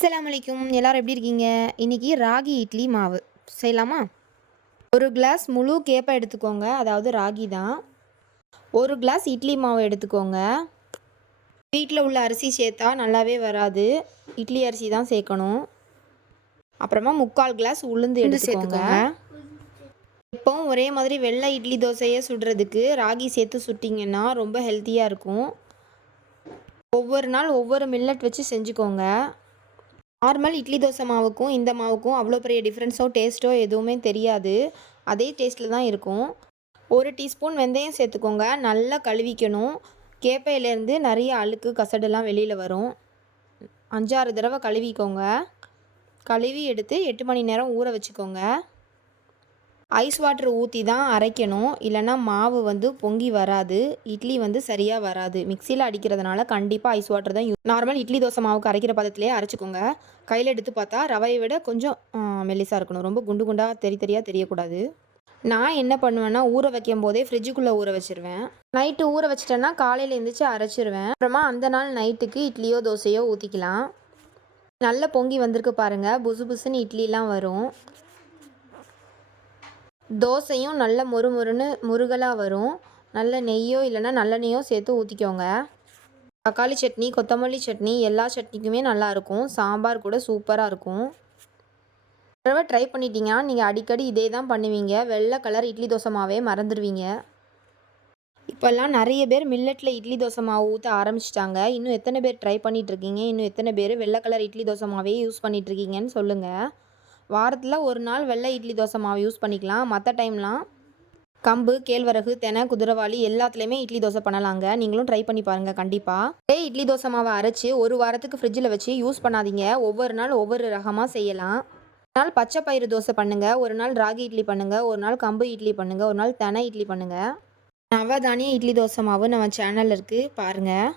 அஸ்ஸலாமு அலைக்கும். எல்லாரும் எப்படி இருக்கீங்க? இன்னைக்கு ராகி இட்லி மாவு செய்யலாமா? 1 கிளாஸ் முழு கேப்பை எடுத்துக்கோங்க. அதாவது ராகி தான். 1 கிளாஸ் இட்லி மாவு எடுத்துக்கோங்க. வீட்டில் உள்ள அரிசி சேர்த்தா நல்லாவே வராது. இட்லி அரிசி தான் சேர்க்கணும். அப்புறமா 3/4 கிளாஸ் உளுந்து எடுத்துக்கோங்க. எப்பவும் ஒரே மாதிரி வெள்ளை இட்லி தோசையை சுடுறதுக்கு ராகி சேர்த்து சுட்டிங்கன்னா ரொம்ப ஹெல்த்தியாக இருக்கும். ஒவ்வொரு நாள் ஒவ்வொரு மில்லட் வச்சு செஞ்சுக்கோங்க. நார்மல் இட்லி தோசை மாவுக்கும் இந்த மாவுக்கும் அவ்வளோ பெரிய டிஃப்ரென்ஸோ டேஸ்ட்டோ எதுவுமே தெரியாது. அதே டேஸ்ட்டில் தான் இருக்கும். 1 டீஸ்பூன் வெந்தயம் சேர்த்துக்கோங்க. நல்லா கழுவிக்கணும். கேப்பையிலேருந்து நிறைய அழுக்கு கசடெல்லாம் வெளியில் வரும். 5-6 தடவை கழுவிக்கோங்க. கழுவி எடுத்து 8 மணி நேரம் ஊற வச்சுக்கோங்க. ஐஸ் வாட்டர் ஊற்றி தான் அரைக்கணும். இல்லைன்னா மாவு பொங்கி வராது. இட்லி சரியாக வராது. மிக்சியில் அடிக்கிறதுனால கண்டிப்பாக ஐஸ் வாட்டர் தான் நார்மல் இட்லி தோசை மாவுக்கு அரைக்கிற பதத்திலே அரைச்சிக்கோங்க. கையில் எடுத்து பார்த்தா ரவையை விட கொஞ்சம் மெல்லிசாக இருக்கணும். ரொம்ப குண்டு குண்டாக தெரியாக தெரியக்கூடாது. நான் என்ன பண்ணுவேன்னா ஊற வைக்கும் போதே ஃப்ரிட்ஜுக்குள்ளே ஊற வச்சுருவேன். நைட்டு ஊற வச்சிட்டேன்னா காலையில் எழுந்திரிச்சு அரைச்சிருவேன். அப்புறமா அந்த நாள் நைட்டுக்கு இட்லியோ தோசையோ ஊற்றிக்கலாம். நல்லா பொங்கி வந்திருக்கு பாருங்கள். புசு புசுன்னு இட்லிலாம் வரும். தோசையும் நல்ல மொறுமொறுன்னு முருகலாக வரும். நல்ல நெய்யோ இல்லைன்னா நல்லெண்ணெய்யோ சேர்த்து ஊற்றிக்கோங்க. தக்காளி சட்னி, கொத்தமல்லி சட்னி எல்லா சட்னிக்குமே நல்லாயிருக்கும். சாம்பார் கூட சூப்பராக இருக்கும். தடவை ட்ரை பண்ணிட்டீங்கன்னா நீங்கள் அடிக்கடி இதே தான் பண்ணுவீங்க. வெள்ளை கலர் இட்லி தோசை மாவே மறந்துடுவீங்க. இப்போல்லாம் நிறைய பேர் மில்லட்டில் இட்லி தோசை மாவு ஊற்ற ஆரம்பிச்சிட்டாங்க. இன்னும் எத்தனை பேர் ட்ரை பண்ணிகிட்ருக்கீங்க? இன்னும் எத்தனை பேர் வெள்ளை கலர் இட்லி தோசை மாவே யூஸ் பண்ணிகிட்ருக்கீங்கன்னு சொல்லுங்கள். வாரத்தில் ஒரு நாள் வெள்ளை இட்லி தோசை மாவு யூஸ் பண்ணிக்கலாம். மற்ற டைம்லாம் கம்பு, கேழ்வரகு, தெனை, குதிரைவாளி எல்லாத்துலேயுமே இட்லி தோசை பண்ணலாங்க. நீங்களும் ட்ரை பண்ணி பாருங்கள் கண்டிப்பாக. இட்லி தோசை மாவை அரைச்சி 1 வாரத்துக்கு ஃப்ரிட்ஜில் வச்சு யூஸ் பண்ணாதீங்க. ஒவ்வொரு நாள் ஒவ்வொரு ரகமாக செய்யலாம். ஒரு நாள் பச்சை பயிறு தோசை பண்ணுங்கள். ஒரு நாள் ராகி இட்லி பண்ணுங்கள். ஒரு நாள் கம்பு இட்லி பண்ணுங்கள். ஒரு நாள் தெனை இட்லி பண்ணுங்கள். நவதானிய இட்லி தோசை மாவு நம்ம சேனலில் இருக்குது பாருங்கள்.